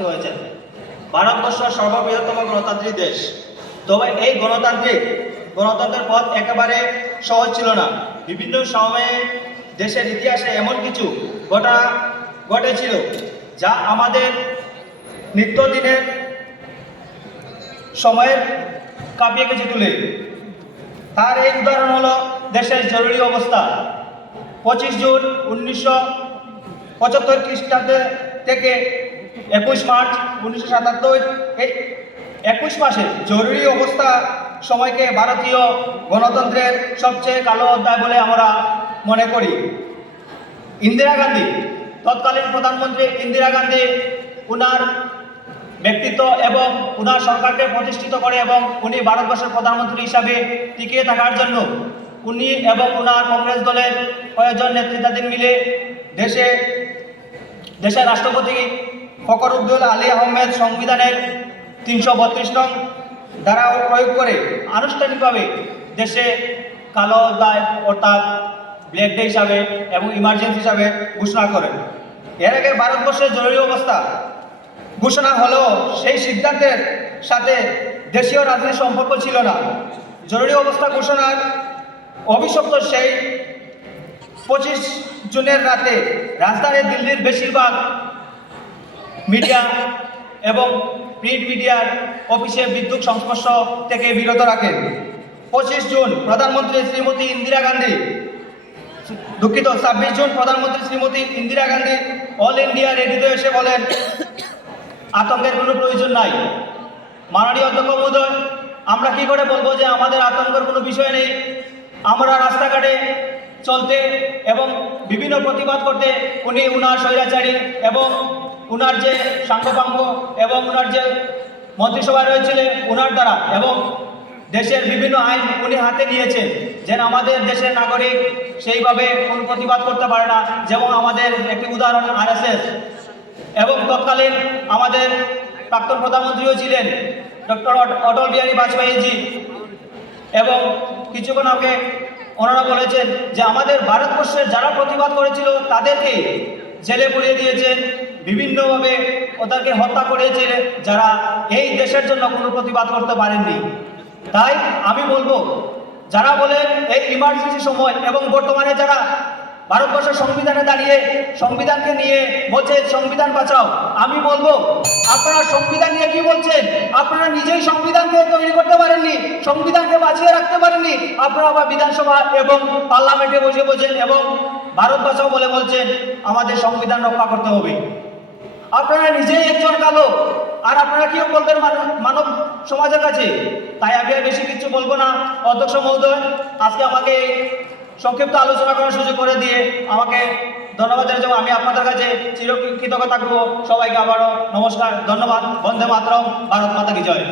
উপস্থিত হয়েছেন। ভারতবর্ষ সর্ববৃহত্তম গণতান্ত্রিক দেশ। তবে এই গণতন্ত্রের পথ একেবারে সহজ ছিল না। বিভিন্ন সময়ে দেশের ইতিহাসে এমন কিছু ঘটেছিল যা আমাদের নিত্যদিনের সময়ের কাঁপিয়ে গেছে তুলে। তার এই উদাহরণ হলো দেশের জরুরি অবস্থা। 25 জুন 1975 খ্রিস্টাব্দে থেকে 21 মার্চ 1977 এই 21 মাসে জরুরি অবস্থা সময়কে ভারতীয় গণতন্ত্রের সবচেয়ে কালো অধ্যায় বলে আমরা মনে করি। ইন্দিরা গান্ধী, তৎকালীন প্রধানমন্ত্রী ইন্দিরা গান্ধী উনার ব্যক্তিত্ব এবং উনার সরকারকে প্রতিষ্ঠিত করে এবং উনি ভারতবর্ষের প্রধানমন্ত্রী হিসাবে টিকিয়ে থাকার জন্য উনি এবং উনার কংগ্রেস দলের কয়েকজন নেতৃত্বাধীন মিলে দেশের রাষ্ট্রপতি ফখরুদ্দীন আলী আহমেদ সংবিধানের 332 নং ধারা প্রয়োগ করে আনুষ্ঠানিকভাবে দেশে কালো অধ্যায় অর্থাৎ ব্ল্যাক ডে হিসাবে এবং ইমার্জেন্সি হিসাবে ঘোষণা করেন। এর আগে ভারতবর্ষের জরুরি অবস্থা ঘোষণা হলেও সেই সিদ্ধান্তের সাথে দেশীয় রাজনীতির সম্পর্ক ছিল না। জরুরি অবস্থা ঘোষণার অভিশপ্ত সেই 25 জুনের রাতে রাজধানী দিল্লির বেশিরভাগ মিডিয়া এবং প্রিন্ট মিডিয়ার অফিসে বিদ্যুৎ সংস্পর্শ থেকে বিরত রাখেন। 25 জুন প্রধানমন্ত্রী শ্রীমতী ইন্দিরা গান্ধী 26 জুন প্রধানমন্ত্রী শ্রীমতী ইন্দিরা গান্ধী অল ইন্ডিয়া রেডিওতে এসে বলেন, আতঙ্কের কোনো প্রয়োজন নাই। মাননীয় অধ্যক্ষ মহোদয়, আমরা কি করে বলবো যে আমাদের আতঙ্কের কোনো বিষয় নেই? আমরা রাস্তাঘাটে চলতে এবং বিভিন্ন প্রতিবাদ করতে উনি উনার স্বৈরাচারী এবং উনার যে সাঙ্গপাঙ্গ এবং উনার যে মন্ত্রিসভা রয়েছিলেন উনার দ্বারা এবং দেশের বিভিন্ন আইন উনি হাতে নিয়েছেন, যেন আমাদের দেশের নাগরিক সেইভাবে কোনো প্রতিবাদ করতে পারে না। যেমন আমাদের একটি উদাহরণ RSS এবং তৎকালীন আমাদের প্রাক্তন প্রধানমন্ত্রীও ছিলেন ডক্টর অটল বিহারী বাজপেয়ীজি এবং কিছুক্ষণ আগে ওনারা বলেছেন যে আমাদের ভারতবর্ষের যারা প্রতিবাদ করেছিল তাদেরকে জেলে পুড়িয়ে দিয়েছেন, বিভিন্নভাবে ওদেরকে হত্যা করেছেন যারা এই দেশের জন্য কোনো প্রতিবাদ করতে পারেননি। তাই আমি বলবো, যারা বলেন এই ইমার্জেন্সি সময় এবং বর্তমানে যারা ভারতবর্ষের সংবিধানে দাঁড়িয়ে সংবিধানকে নিয়ে বলছে সংবিধান বাঁচাও, আমি বলবো আপনারা সংবিধান নিয়ে কি বলছেন? আপনারা নিজেই সংবিধানকে তৈরি করতে পারেননি, সংবিধানকে বাঁচিয়ে রাখতে পারেননি, আপনারা আবার বিধানসভা এবং পার্লামেন্টে বসে বসেন এবং ভারত বাঁচাও বলে বলছেন আমাদের সংবিধান রক্ষা করতে হবে। আপনারা নিজেই একজন কালো, আর আপনারা কেউ বলবেন মানব সমাজের কাছে। তাই আমি আর বেশি কিছু বলবো না। অধ্যক্ষ মহোদয়, আজকে আমাকে সংক্ষিপ্ত আলোচনা করার সুযোগ করে দিয়ে আমাকে ধন্যবাদ জানাই। আমি আপনাদের কাছে চিরকৃতজ্ঞ থাকবো। সবাইকে আবারও নমস্কার, ধন্যবাদ। বন্দে মাতরম, ভারত মাতা কি জয়।